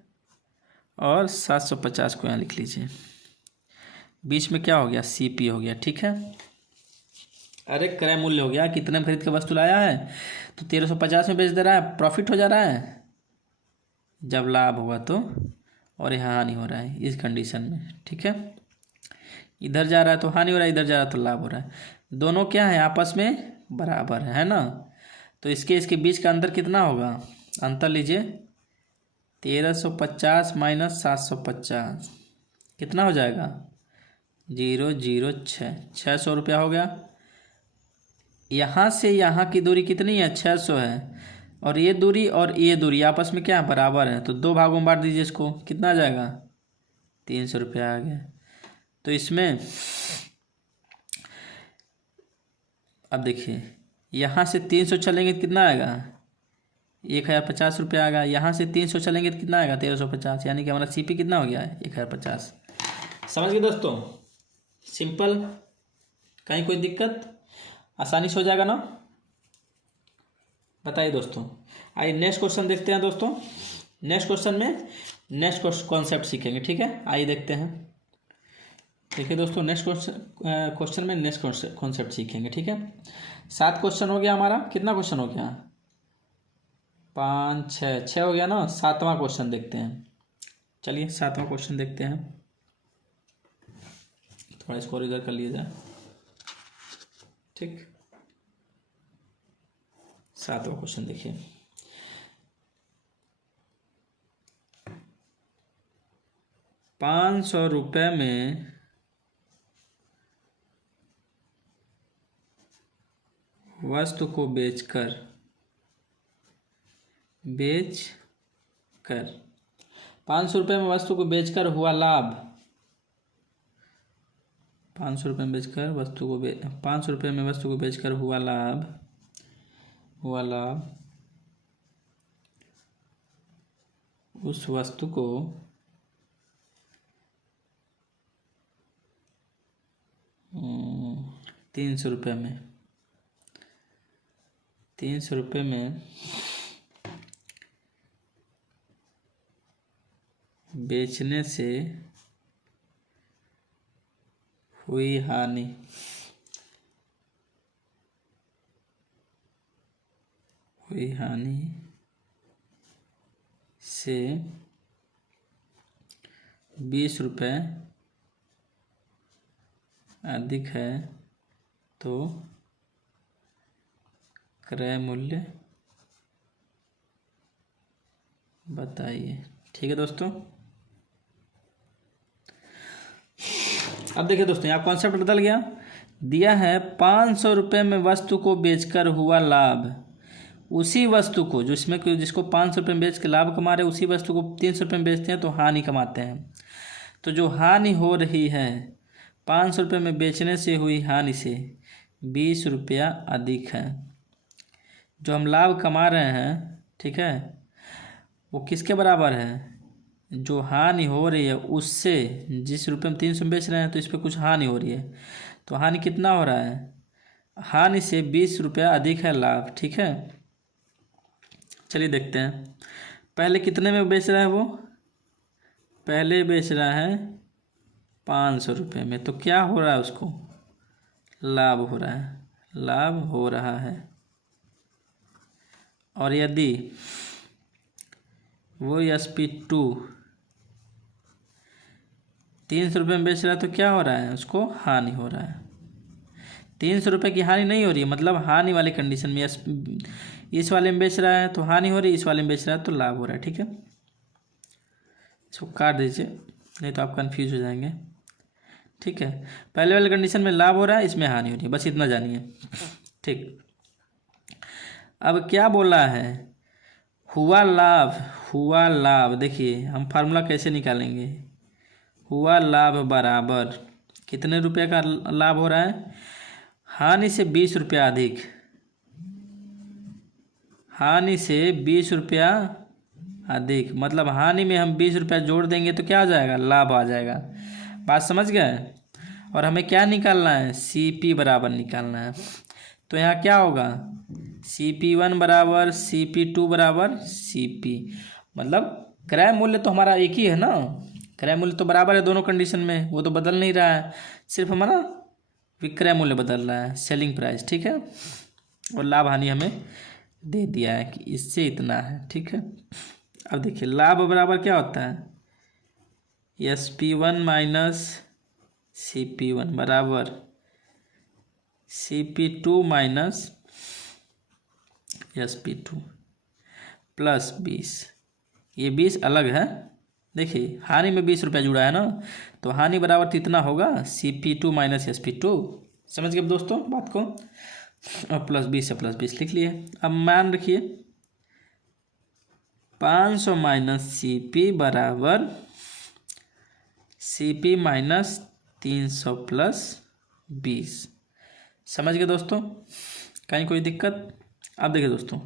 और 750 को यहाँ लिख लीजिए। बीच में क्या हो गया, सीपी हो गया, ठीक है। अरे क्रय मूल्य हो गया, कितने में खरीद के वस्तु लाया है, तो 1350 में बेच दे रहा है, प्रॉफिट हो जा रहा है। जब लाभ होगा तो, और यहाँ हानि हो रहा है इस कंडीशन में, ठीक है। इधर जा रहा है तो हानि हो रहा है, इधर जा रहा है तो लाभ हो रहा है। दोनों क्या है, आपस में बराबर है ना। तो इसके बीच का अंतर कितना होगा, अंतर लीजिए, 1350 माइनस 750 कितना हो जाएगा, 006, 600 रुपया हो गया। यहाँ से यहाँ की दूरी कितनी है, 600 है, और ये दूरी आपस में क्या है, बराबर है। तो 2 भागों में बांट दीजिए इसको, कितना आ जाएगा, 300 रुपया आ गया। तो इसमें अब देखिए, यहाँ से 300 चलेंगे तो कितना आएगा, 1050 रुपया आएगा। यहाँ से 300 चलेंगे तो कितना आएगा, 1350, यानी कि हमारा सीपी कितना हो गया है, 1050। समझ गए दोस्तों, सिंपल, कहीं कोई दिक्कत, आसानी से हो जाएगा ना, बताइए दोस्तों। आइए नेक्स्ट क्वेश्चन देखते हैं दोस्तों। नेक्स्ट क्वेश्चन में नेक्स्ट कॉन्सेप्ट सीखेंगे, ठीक है। आइए देखते हैं, देखिए दोस्तों, नेक्स्ट क्वेश्चन में नेक्स्ट कॉन्सेप्ट सीखेंगे, ठीक है। 7 क्वेश्चन हो गया हमारा, कितना क्वेश्चन हो गया, 5 6 हो गया ना। 7वां क्वेश्चन देखते हैं, चलिए 7वां क्वेश्चन देखते हैं। थोड़ा इसको इधर कर लिया जाए, ठीक। 7वां क्वेश्चन देखिए, ₹500 में वस्तु को बेचकर 500 रुपये में वस्तु को बेचकर हुआ लाभ, 500 रुपये में बेचकर वस्तु को 500 रुपये में वस्तु को बेचकर हुआ लाभ उस वस्तु को 300 रुपये में 300 रुपये में बेचने से हुई हानि से 20 रुपये अधिक है तो क्रय मूल्य बताइए, ठीक है दोस्तों। अब देखिए दोस्तों, यहाँ कॉन्सेप्ट बदल गया। दिया है 500 रुपये में वस्तु को बेचकर हुआ लाभ, उसी वस्तु को जिसको 500 रुपये में बेच के लाभ कमा रहे, उसी वस्तु को 300 रुपये में बेचते हैं तो हानि कमाते हैं। तो जो हानि हो रही है, 500 रुपये में बेचने से हुई हानि से 20 रुपया अधिक है। जो हम लाभ कमा रहे हैं, ठीक है, वो किसके बराबर है, जो हानि हो रही है उससे। जिस रुपये में 300 में बेच रहे हैं तो इस पर कुछ हानि हो रही है, तो हानि कितना हो रहा है, हानि से 20 रुपया अधिक है लाभ, ठीक है। चलिए देखते हैं, पहले कितने में बेच रहा है वो, पहले बेच रहा है 500 रुपये में, तो क्या हो रहा है, उसको लाभ हो रहा है। और यदि वो SP2 300 रुपये में बेच रहा है तो क्या हो रहा है, उसको हानि हो रहा है। 300 रुपये की हानि नहीं हो रही है, मतलब हानि वाली कंडीशन में इस वाले में बेच रहा है तो हानि हो रही है, इस वाले में बेच रहा है तो लाभ हो रहा है, ठीक है। इसको काट दीजिए, नहीं तो आप कंफ्यूज हो जाएंगे, ठीक है। पहले वाले कंडीशन में लाभ हो रहा है, इसमें हानि हो रही है, बस इतना जानिए, ठीक। अब क्या बोला है, हुआ लाभ। देखिए हम फार्मूला कैसे निकालेंगे, हुआ लाभ बराबर कितने रुपये का लाभ हो रहा है, हानि से 20 रुपया अधिक, हानि से 20 रुपया अधिक, मतलब हानि में हम 20 रुपया जोड़ देंगे तो क्या हो जाएगा, लाभ आ जाएगा। बात समझ गए। और हमें क्या निकालना है, CP बराबर निकालना है। तो यहाँ क्या होगा, CP1 बराबर CP2 बराबर CP, मतलब क्रय मूल्य तो हमारा एक ही है ना, क्रय मूल्य तो बराबर है दोनों कंडीशन में, वो तो बदल नहीं रहा है, सिर्फ हमारा विक्रय मूल्य बदल रहा है, सेलिंग प्राइस, ठीक है। और लाभ हानि हमें दे दिया है कि इससे इतना है, ठीक है। अब देखिए लाभ बराबर क्या होता है, SP1 माइनस CP1 बराबर CP2 माइनस SP2 प्लस 20। ये 20 अलग है, देखिए हानि में 20 रुपया जुड़ा है ना, तो हानि बराबर कितना होगा CP2 माइनस SP2। समझ गए दोस्तों बात को, और प्लस 20 से प्लस 20 लिख लिए। अब मान रखिए 500 माइनस CP बराबर CP माइनस 300 प्लस 20। समझ गए दोस्तों, कहीं कोई दिक्कत। अब देखिए दोस्तों,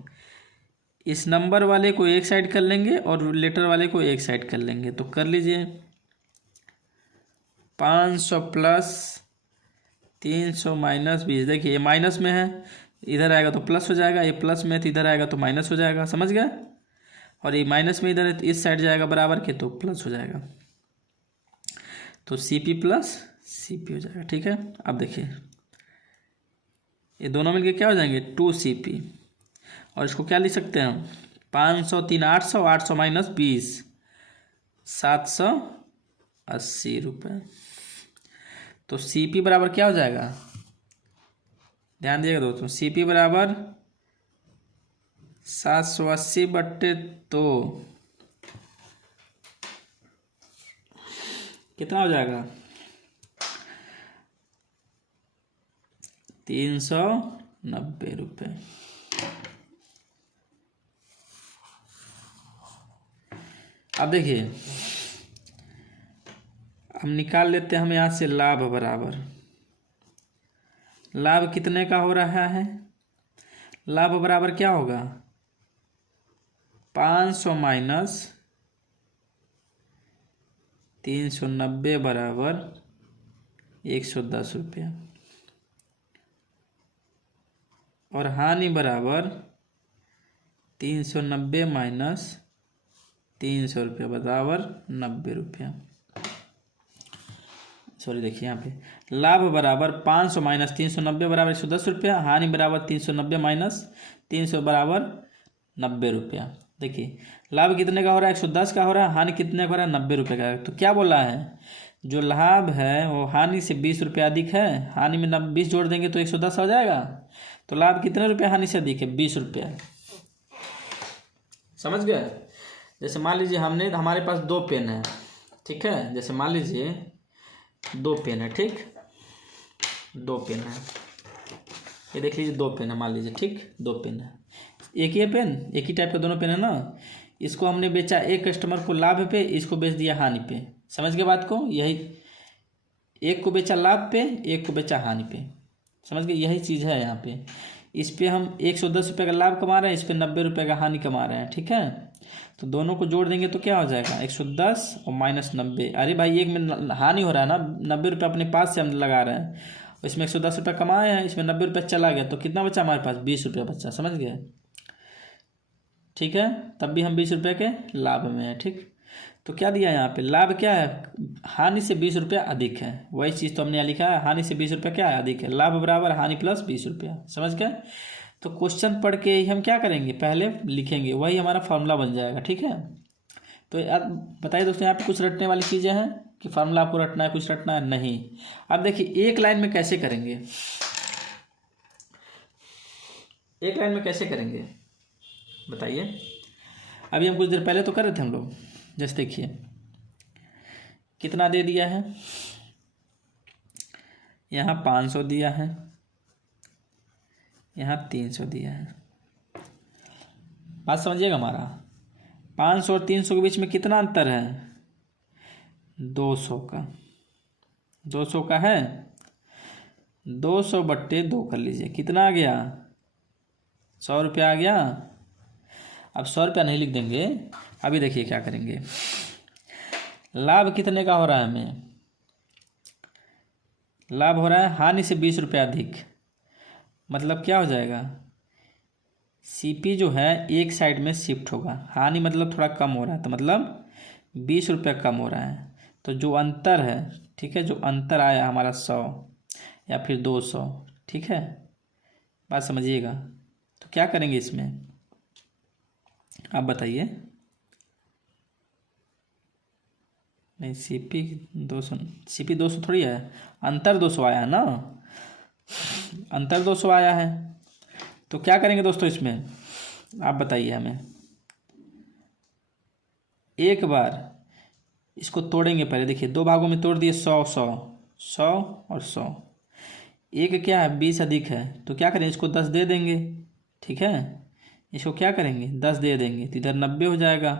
इस नंबर वाले को एक साइड कर लेंगे और लेटर वाले को एक साइड कर लेंगे, तो कर लीजिए 500 प्लस 300 माइनस 20। देखिए ये माइनस में है, इधर आएगा तो प्लस हो जाएगा, ये प्लस में है तो इधर आएगा तो माइनस हो जाएगा, समझ गए। और ये माइनस में इधर है तो इस साइड जाएगा बराबर के, तो प्लस हो जाएगा, तो CP प्लस CP हो जाएगा, ठीक है। अब देखिए ये दोनों मिलके क्या हो जाएंगे 2CP, और इसको क्या लिख सकते हैं हम 500 3 800, 800 माइनस 20 780 रुपये। तो CP बराबर क्या हो जाएगा, ध्यान दिएगा दोस्तों, CP बराबर 780 बट्टे तो कितना हो जाएगा 390 रुपये। अब देखिए हम निकाल लेते हैं हम यहाँ से लाभ बराबर, लाभ कितने का हो रहा है, लाभ बराबर क्या होगा 500 माइनस 390 बराबर 110 रुपया, और हानि बराबर 390 माइनस 300 रुपया बराबर 90 रुपया। सॉरी देखिए यहाँ पे लाभ बराबर 500 माइनस 390 बराबर 110 रुपया, हानि बराबर 390 माइनस 300 बराबर 90 रुपया। देखिए लाभ कितने का हो रहा है 110 का हो रहा है, हानि कितने का हो रहा है 90 रुपये का। तो क्या बोला है, जो लाभ है वो हानि से 20 रुपये अधिक है, हानि में 20 जोड़ देंगे तो 110 हो जाएगा, तो लाभ कितने रुपये हानि से अधिक है 20 रुपया। समझ गए। जैसे मान लीजिए हमारे पास 2 पेन है, ठीक है, जैसे मान लीजिए 2 पेन है, ठीक 2 पेन है, ये देख लीजिए 2 पेन है मान लीजिए, ठीक 2 पेन है, एक ही पेन, एक ही टाइप का दोनों पेन है ना। इसको हमने बेचा एक कस्टमर को लाभ पे, इसको बेच दिया हानि पे। समझ गए बात को, यही एक को बेचा लाभ पे, एक को बेचा हानि पे। समझ गए, यही चीज़ है यहाँ पे। इस पे हम 110 रुपये का लाभ कमा रहे हैं, इस पे 90 रुपये का हानि कमा रहे हैं, ठीक है। तो दोनों को जोड़ देंगे तो क्या हो जाएगा 110 और माइनस 90। अरे भाई एक में हानि हो रहा है ना, 90 रुपये अपने पास से हम लगा रहे हैं, इसमें 110 रुपये कमाए हैं, इसमें 90 रुपये चला गया, तो कितना बचा हमारे पास 20 रुपये बचा। समझ गए, ठीक है, तब भी हम 20 रुपये के लाभ में है, ठीक। तो क्या दिया यहाँ पे, लाभ क्या है हानि से 20 रुपया अधिक है, वही चीज़ तो हमने यहाँ लिखा है, हानि से 20 रुपया क्या है अधिक है, लाभ बराबर हानि प्लस 20 रुपया। समझ गए। तो क्वेश्चन पढ़ के ही हम क्या करेंगे, पहले लिखेंगे, वही हमारा फॉर्मूला बन जाएगा, ठीक है। तो यार बताइए दोस्तों, यहाँ पे कुछ रटने वाली चीज़ें हैं कि फार्मूला आपको रटना है, कुछ रटना है नहीं। अब देखिए एक लाइन में कैसे करेंगे, एक लाइन में कैसे करेंगे बताइए। अभी हम कुछ देर पहले तो कर रहे थे हम लोग, जैसे देखिए कितना दे दिया है, यहाँ 500 दिया है, यहाँ 300 दिया है। बात समझिएगा, हमारा 500 और 300 के बीच में कितना अंतर है 200 का, 200 का है, 200 बट्टे 2 कर लीजिए, कितना आ गया 100 रुपया आ गया। अब 100 रुपया नहीं लिख देंगे, अभी देखिए क्या करेंगे, लाभ कितने का हो रहा है हमें, लाभ हो रहा है हानि से 20 रुपया अधिक, मतलब क्या हो जाएगा सीपी जो है एक साइड में शिफ्ट होगा, हानि मतलब थोड़ा कम हो रहा है, तो मतलब 20 रुपया कम हो रहा है। तो जो अंतर है, ठीक है, जो अंतर आया हमारा 100 या फिर 200, ठीक है, बात समझिएगा। तो क्या करेंगे इसमें, आप बताइए। नहीं, सीपी 200 थोड़ी है, अंतर 200 आया है ना, अंतर 200 आया है। तो क्या करेंगे दोस्तों इसमें, आप बताइए हमें। एक बार इसको तोड़ेंगे, पहले देखिए 2 भागों में तोड़ दिए, 100 100 100 और 100। एक क्या है, 20 अधिक है, तो क्या करें, इसको 10 दे देंगे, ठीक है, इसको क्या करेंगे, 10 दे देंगे, तो इधर 90 हो जाएगा,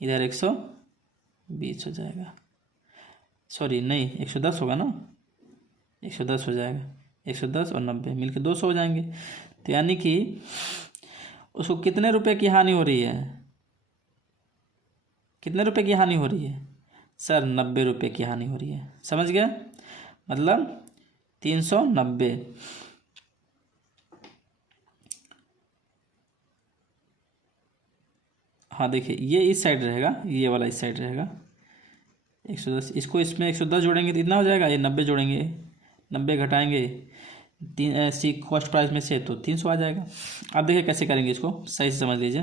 इधर 120 हो जाएगा, सॉरी नहीं 110 होगा ना, 110 हो जाएगा, 110 और 90 मिलकर 200 हो जाएंगे। तो यानी कि उसको कितने रुपए की हानि हो रही है, कितने रुपए की हानि हो रही है सर, 90 रुपये की हानि हो रही है, समझ गए, मतलब 390। हाँ देखिए, ये इस साइड रहेगा, ये वाला इस साइड रहेगा, 110, इसको इसमें 110 जोड़ेंगे तो इतना हो जाएगा, ये 90 जोड़ेंगे, 90 घटाएंगे सी कॉस्ट प्राइस में से, तो 300 आ जाएगा। अब देखिए कैसे करेंगे, इसको सही से समझ लीजिए।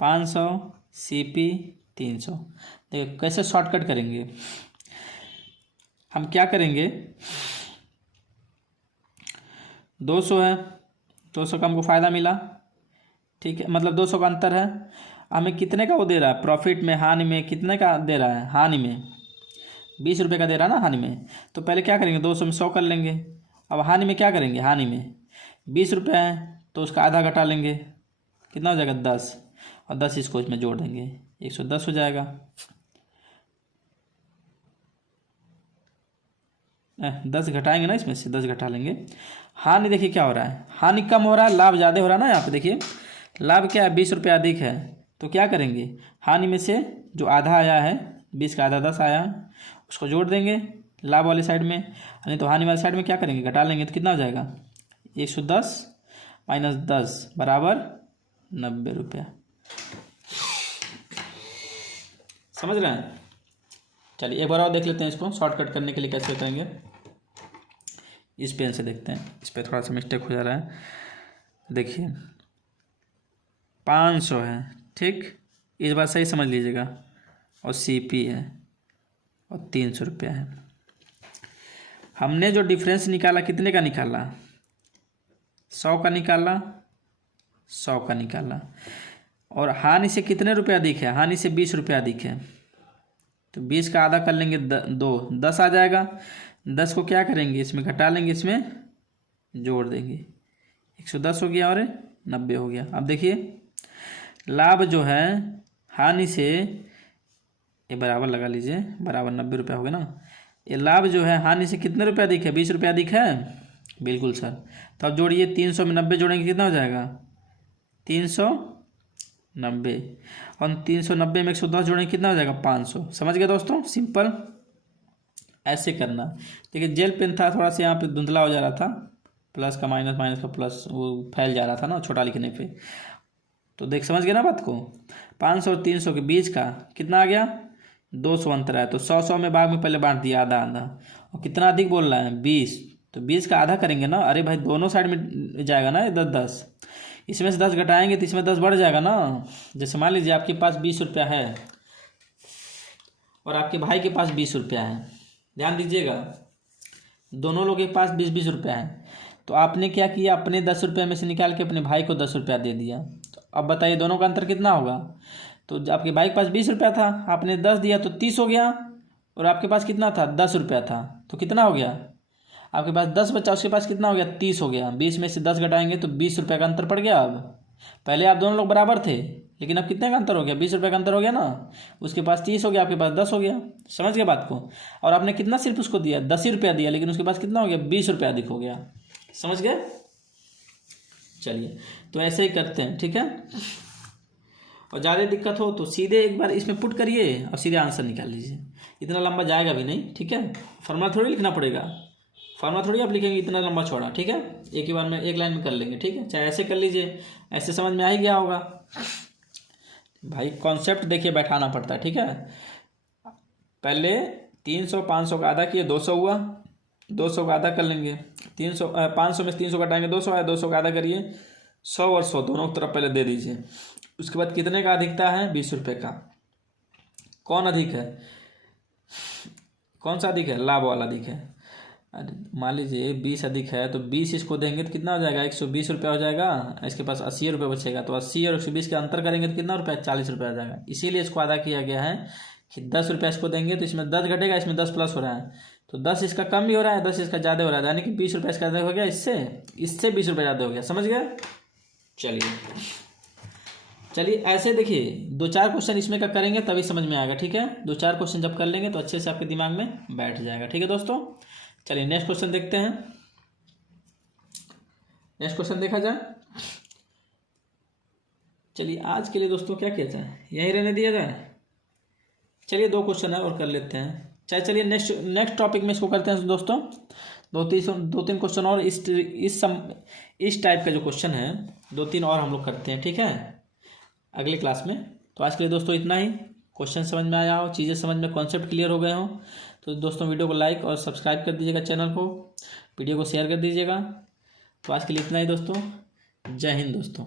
500 CP 300, देखिए कैसे शॉर्टकट करेंगे, हम क्या करेंगे, 200 है, 200 का हमको फ़ायदा मिला, ठीक है, मतलब 200 का अंतर है, हमें कितने का वो दे रहा है प्रॉफिट में, हानि में कितने का दे रहा है, हानि में 20 रुपये का दे रहा है ना हानि में। तो पहले क्या करेंगे, 200 में 100 कर लेंगे। अब हानि में क्या करेंगे, हानि में 20 रुपये है तो उसका आधा घटा लेंगे, कितना हो जाएगा 10, और 10 इसको इसमें जोड़ देंगे, 110 हो जाएगा। 10 घटाएंगे ना, इसमें से 10 घटा लेंगे। हानि देखिए क्या हो रहा है, हानि कम हो रहा है, लाभ ज़्यादा हो रहा है ना। यहाँ पे देखिए लाभ क्या है, 20 रुपये अधिक है, तो क्या करेंगे, हानि में से जो आधा आया है, 20 का आधा 10 आया है, उसको जोड़ देंगे लाभ वाली साइड में, नहीं तो हानि वाली साइड में क्या करेंगे, घटा लेंगे, तो कितना हो जाएगा, 110 माइनस 10 बराबर 90 रुपया। समझ रहे हैं। चलिए एक बार और देख लेते हैं, इसको शॉर्टकट करने के लिए कैसे करेंगे। इस पेन से देखते हैं, इस पर थोड़ा सा मिस्टेक हो जा रहा है। देखिए 500 है, ठीक, इस बार सही समझ लीजिएगा, और CP है और 300 रुपया है। हमने जो डिफरेंस निकाला कितने का निकाला, 100 का निकाला, 100 का निकाला, और हानि से कितने रुपये अधिक है, हानि से 20 रुपये अधिक है, तो 20 का आधा कर लेंगे, 10 आ जाएगा। 10 को क्या करेंगे, इसमें घटा लेंगे, इसमें जोड़ देंगे, 110 हो गया और 90 हो गया। अब देखिए लाभ जो है हानि से, ये बराबर लगा लीजिए, बराबर 90 रुपया हो गया ना। ये लाभ जो है हानि से कितने रुपये अधिक है, 20 रुपये अधिक है, बिल्कुल सर। तो अब जोड़िए, 300 में 90 जोड़ेंगे कितना हो जाएगा, 390, और 390 में 110 जोड़ेंगे कितना हो जाएगा, 500। समझ गए दोस्तों, सिंपल ऐसे करना। देखिए जेल पेन था, थोड़ा सा यहाँ पे धुंधला हो जा रहा था, प्लस का माइनस, माइनस का प्लस, वो फैल जा रहा था ना छोटा लिखने पे। तो देख समझ गए ना बात को। 500 और 300 के बीच का कितना आ गया, 200 अंतर है, तो 100 100 में भाग में पहले बांट दिया, आधा आधा। और कितना अधिक बोल रहा है, 20, तो 20 का आधा करेंगे ना। अरे भाई दोनों साइड में जाएगा ना, 10 10, इसमें से 10 घटाएंगे तो इसमें 10 बढ़ जाएगा ना। जैसे मान लीजिए आपके पास 20 रुपया है और आपके भाई के पास 20 रुपया है, ध्यान दीजिएगा, दोनों लोगों के पास 20 20 रुपया है। तो आपने क्या किया, अपने 10 रुपये में से निकाल के अपने भाई को 10 रुपया दे दिया। तो अब बताइए दोनों का अंतर कितना होगा। तो आपके भाई के पास 20 रुपया था, आपने 10 दिया तो 30 हो गया, और आपके पास कितना था, 10 रुपया था, तो कितना हो गया, आपके पास 10 बचा, उसके पास कितना हो गया, 30 हो गया। 20 में से 10 घटाएंगे तो 20 रुपये का अंतर पड़ गया। अब पहले आप दोनों लोग बराबर थे, लेकिन अब कितने का अंतर हो गया, 20 रुपये का अंतर हो गया ना। उसके पास 30 हो गया, आपके पास 10 हो गया। समझ गए बात को। और आपने कितना सिर्फ उसको दिया, 10 ही रुपया दिया, लेकिन उसके पास कितना हो गया, 20 रुपया अधिक हो गया। समझ गए। चलिए तो ऐसे ही करते हैं, ठीक है। और ज़्यादा दिक्कत हो तो सीधे एक बार इसमें पुट करिए और सीधे आंसर निकाल लीजिए, इतना लंबा जाएगा भी नहीं, ठीक है। फॉर्मूला थोड़ी लिखना पड़ेगा, फॉर्मूला थोड़ी आप लिखेंगे इतना लंबा चौड़ा, ठीक है, एक ही बार में एक लाइन में कर लेंगे, ठीक है, चाहे ऐसे कर लीजिए, ऐसे समझ में आ ही गया होगा भाई। कॉन्सेप्ट देखिए बैठाना पड़ता है, ठीक है। पहले 300 500 का आधा किए 200 हुआ, 200 का आधा कर लेंगे, 300 500 में 300 घटाएंगे 200 आया, 200 का आधा करिए, 100 और 100 दोनों तरफ पहले दे दीजिए। उसके बाद कितने का अधिकता है, 20 रुपये का। कौन अधिक है, कौन सा अधिक है, लाभ वाला अधिक है। अरे मान लीजिए 20 अधिक है तो 20 इसको देंगे तो कितना हो जाएगा, 120 रुपया हो जाएगा। इसके पास 80 रुपये बचेगा, तो 80 और 120 के अंतर करेंगे तो कितना रुपया, 40 रुपया आ जाएगा। इसीलिए इसको आधा किया गया है कि 10 रुपया इसको देंगे तो इसमें 10 घटेगा, इसमें 10 प्लस हो रहा है, तो 10 इसका कम भी हो रहा है, 10 इसका ज़्यादा हो रहा है, यानी कि 20 रुपया इसका ज़्यादा हो गया, इससे 20 रुपया ज़्यादा हो गया, समझ गया। चलिए ऐसे देखिए 2-4 क्वेश्चन इसमें का करेंगे तभी समझ में आएगा, ठीक है। 2-4 क्वेश्चन जब कर लेंगे तो अच्छे से आपके दिमाग में बैठ जाएगा, ठीक है दोस्तों। चलिए नेक्स्ट क्वेश्चन देखते हैं। नेक्स्ट क्वेश्चन देखा जाए। चलिए आज के लिए दोस्तों क्या किया जाए, यहीं रहने दिया जाए। चलिए 2 क्वेश्चन है और कर लेते हैं, चाहे चलिए नेक्स्ट टॉपिक में इसको करते हैं दोस्तों। 2-3 क्वेश्चन और इस टाइप का जो क्वेश्चन है 2-3 और हम लोग करते हैं, ठीक है, अगले क्लास में। तो आज के लिए दोस्तों इतना ही। क्वेश्चन समझ में आया हो, चीज़ें समझ में, कॉन्सेप्ट क्लियर हो गए हो तो दोस्तों वीडियो को लाइक और सब्सक्राइब कर दीजिएगा, चैनल को, वीडियो को शेयर कर दीजिएगा। तो आज के लिए इतना ही दोस्तों, जय हिंद दोस्तों।